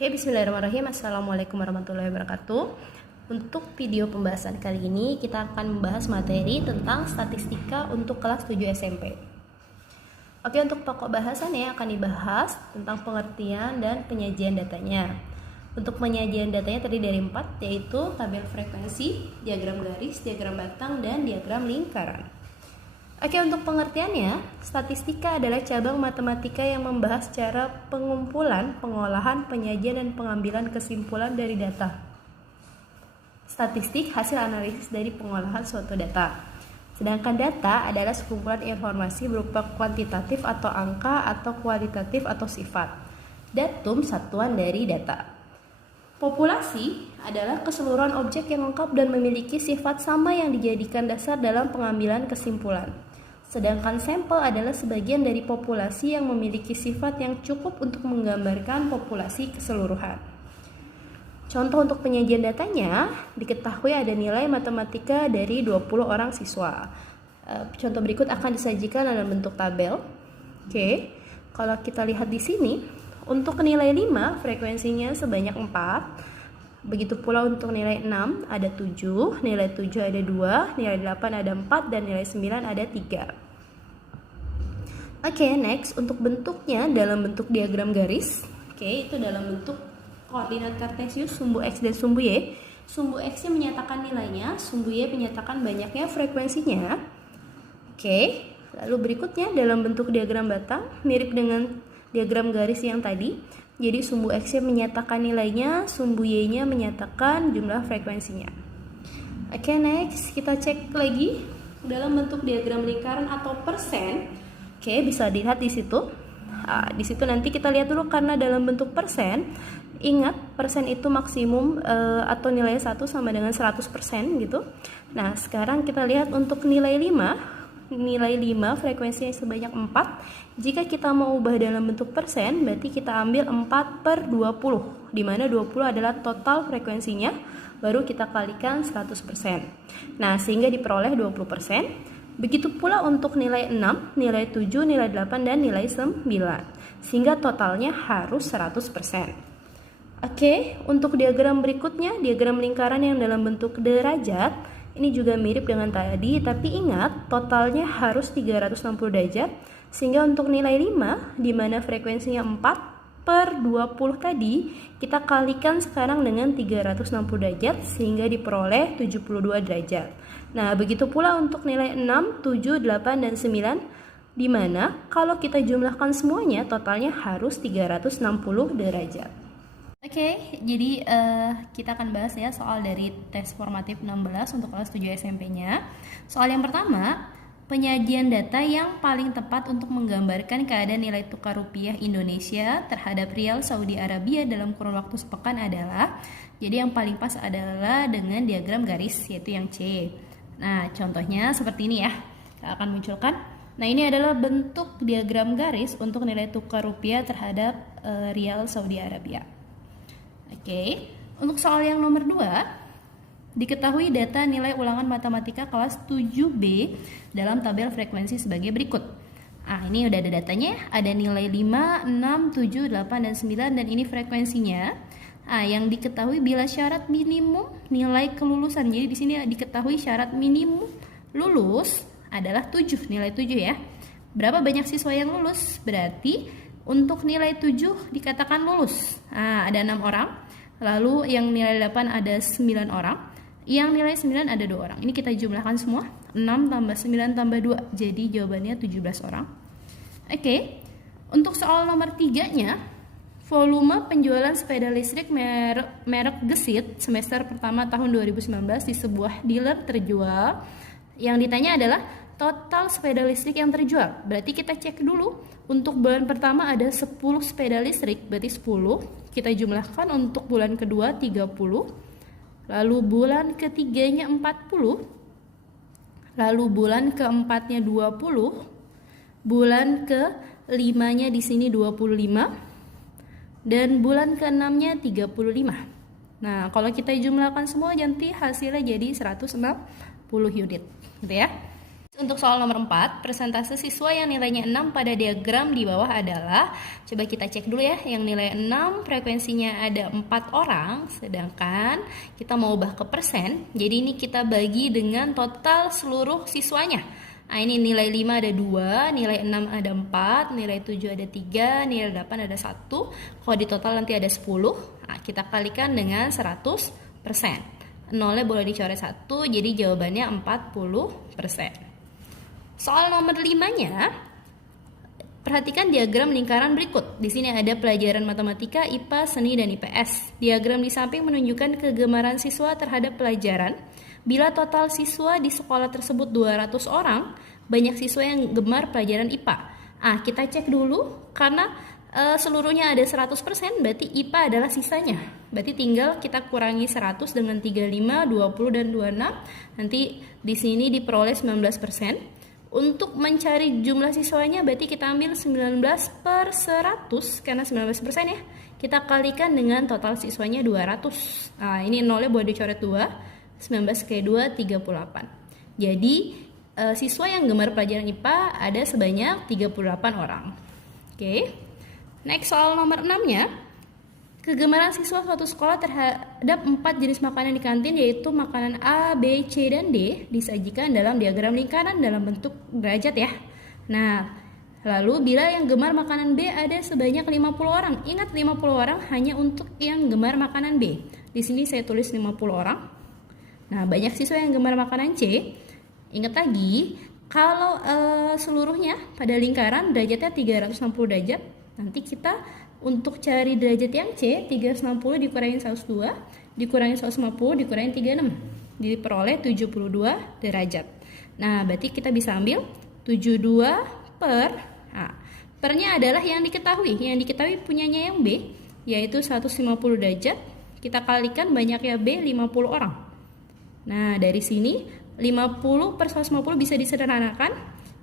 Oke, bismillahirrahmanirrahim. Assalamualaikum warahmatullahi wabarakatuh. Untuk video pembahasan kali ini kita akan membahas materi tentang statistika untuk kelas 7 SMP. Oke, untuk pokok bahasannya akan dibahas tentang pengertian dan penyajian datanya. Untuk penyajian datanya terdiri dari 4, yaitu tabel frekuensi, diagram garis, diagram batang, dan diagram lingkaran. Oke, untuk pengertiannya, statistika adalah cabang matematika yang membahas cara pengumpulan, pengolahan, penyajian, dan pengambilan kesimpulan dari data. Statistik hasil analisis dari pengolahan suatu data. Sedangkan data adalah sekumpulan informasi berupa kuantitatif atau angka atau kualitatif atau sifat. Datum satuan dari data. Populasi adalah keseluruhan objek yang lengkap dan memiliki sifat sama yang dijadikan dasar dalam pengambilan kesimpulan. Sedangkan sampel adalah sebagian dari populasi yang memiliki sifat yang cukup untuk menggambarkan populasi keseluruhan. Contoh untuk penyajian datanya, diketahui ada nilai matematika dari 20 orang siswa. Contoh berikut akan disajikan dalam bentuk tabel. Oke, kalau kita lihat di sini, untuk nilai 5 frekuensinya sebanyak 4. Begitu pula untuk nilai 6 ada 7, nilai 7 ada 2, nilai 8 ada 4, dan nilai 9 ada 3. Oke, next untuk bentuknya dalam bentuk diagram garis. Oke, itu dalam bentuk koordinat kartesius sumbu X dan sumbu Y. Sumbu X-nya menyatakan nilainya, sumbu Y menyatakan banyaknya frekuensinya. Oke, lalu berikutnya dalam bentuk diagram batang, mirip dengan diagram garis yang tadi. Jadi sumbu X-nya menyatakan nilainya, sumbu Y-nya menyatakan jumlah frekuensinya. Oke, next kita cek lagi dalam bentuk diagram lingkaran atau persen. Oke, bisa dilihat di situ. Di situ nanti kita lihat dulu karena dalam bentuk persen, ingat persen itu maksimum atau nilai 1 sama dengan 100% gitu. Nah, sekarang kita lihat untuk nilai 5. Nilai 5 frekuensinya sebanyak 4. Jika kita mau ubah dalam bentuk persen, berarti kita ambil 4/20, di mana 20 adalah total frekuensinya, baru kita kalikan 100%. Nah, sehingga diperoleh 20%. Begitu pula untuk nilai 6, nilai 7, nilai 8, dan nilai 9. Sehingga totalnya harus 100%. Oke, untuk diagram berikutnya, diagram lingkaran yang dalam bentuk derajat, ini juga mirip dengan tadi, tapi ingat totalnya harus 360 derajat. Sehingga untuk nilai 5, di mana frekuensinya 4/20 tadi, kita kalikan sekarang dengan 360 derajat, sehingga diperoleh 72 derajat. Nah, begitu pula untuk nilai 6, 7, 8, dan 9, di mana kalau kita jumlahkan semuanya, totalnya harus 360 derajat. Oke, jadi kita akan bahas ya soal dari tes formatif 16 untuk kelas 7 SMP-nya. Soal yang pertama, penyajian data yang paling tepat untuk menggambarkan keadaan nilai tukar rupiah Indonesia terhadap rial Saudi Arabia dalam kurun waktu sepekan adalah, jadi yang paling pas adalah dengan diagram garis, yaitu yang C. Nah, contohnya seperti ini ya, kita akan munculkan. Nah, ini adalah bentuk diagram garis untuk nilai tukar rupiah terhadap rial Saudi Arabia. Oke, untuk soal yang nomor 2, diketahui data nilai ulangan matematika kelas 7B dalam tabel frekuensi sebagai berikut. Ini udah ada datanya, ada nilai 5, 6, 7, 8, dan 9, dan ini frekuensinya. Yang diketahui bila syarat minimum nilai kelulusan. Jadi di sini diketahui syarat minimum lulus adalah 7, nilai 7 ya. Berapa banyak siswa yang lulus? Berarti untuk nilai 7 dikatakan lulus. Ada 6 orang. Lalu yang nilai 8 ada 9 orang. Yang nilai 9 ada 2 orang. Ini kita jumlahkan semua. 6 tambah 9 tambah 2. Jadi jawabannya 17 orang. Oke. Untuk soal nomor 3-nya, volume penjualan sepeda listrik merek Gesit semester pertama tahun 2019 di sebuah dealer terjual. Yang ditanya adalah total sepeda listrik yang terjual. Berarti kita cek dulu. Untuk bulan pertama ada 10 sepeda listrik, berarti 10. Kita jumlahkan untuk bulan kedua 30. Lalu bulan ketiganya 40. Lalu bulan keempatnya 20. Bulan ke-5-nya di sini 25. Dan bulan ke-6-nya 35. Nah, kalau kita jumlahkan semua nanti hasilnya jadi 160 unit, gitu ya. Untuk soal nomor 4, persentase siswa yang nilainya 6 pada diagram di bawah adalah, coba kita cek dulu ya, yang nilai 6 frekuensinya ada 4 orang, sedangkan kita mau ubah ke persen, jadi ini kita bagi dengan total seluruh siswanya. Nah, ini nilai 5 ada 2, nilai 6 ada 4, nilai 7 ada 3, nilai 8 ada 1, kalau di total nanti ada 10, nah, kita kalikan dengan 100%. Nolnya boleh dicoret 1, jadi jawabannya 40%. Soal nomor 5-nya, perhatikan diagram lingkaran berikut. Di sini ada pelajaran matematika, IPA, seni, dan IPS. Diagram di samping menunjukkan kegemaran siswa terhadap pelajaran. Bila total siswa di sekolah tersebut 200 orang, banyak siswa yang gemar pelajaran IPA. Kita cek dulu, karena seluruhnya ada 100%, berarti IPA adalah sisanya. Berarti tinggal kita kurangi 100 dengan 35, 20, dan 26. Nanti di sini diperoleh 19%. Untuk mencari jumlah siswanya berarti kita ambil 19 per 100, karena 19% ya. Kita kalikan dengan total siswanya 200. Nah, ini nolnya boleh dicoret 2. 19 kali 2, 38. Jadi, siswa yang gemar pelajaran IPA ada sebanyak 38 orang. Oke. Next, soal nomor 6-nya. Kegemaran siswa suatu sekolah terhadap 4 jenis makanan di kantin, yaitu makanan A, B, C, dan D, disajikan dalam diagram lingkaran dalam bentuk derajat ya. Nah, lalu bila yang gemar makanan B ada sebanyak 50 orang. Ingat, 50 orang hanya untuk yang gemar makanan B. Di sini saya tulis 50 orang. Nah, banyak siswa yang gemar makanan C. Ingat lagi, kalau seluruhnya pada lingkaran derajatnya 360 derajat, nanti kita untuk cari derajat yang C, 360 dikurangin 102, dikurangin 150, dikurangin 36. Diperoleh 72 derajat. Nah, berarti kita bisa ambil 72 per, pernya adalah yang diketahui. Yang diketahui punyanya yang B, yaitu 150 derajat. Kita kalikan banyaknya B, 50 orang. Nah, dari sini 50 per 150 bisa disederhanakan.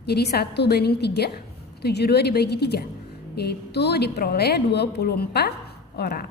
Jadi 1/3, 72 dibagi 3. Yaitu diperoleh 24 orang.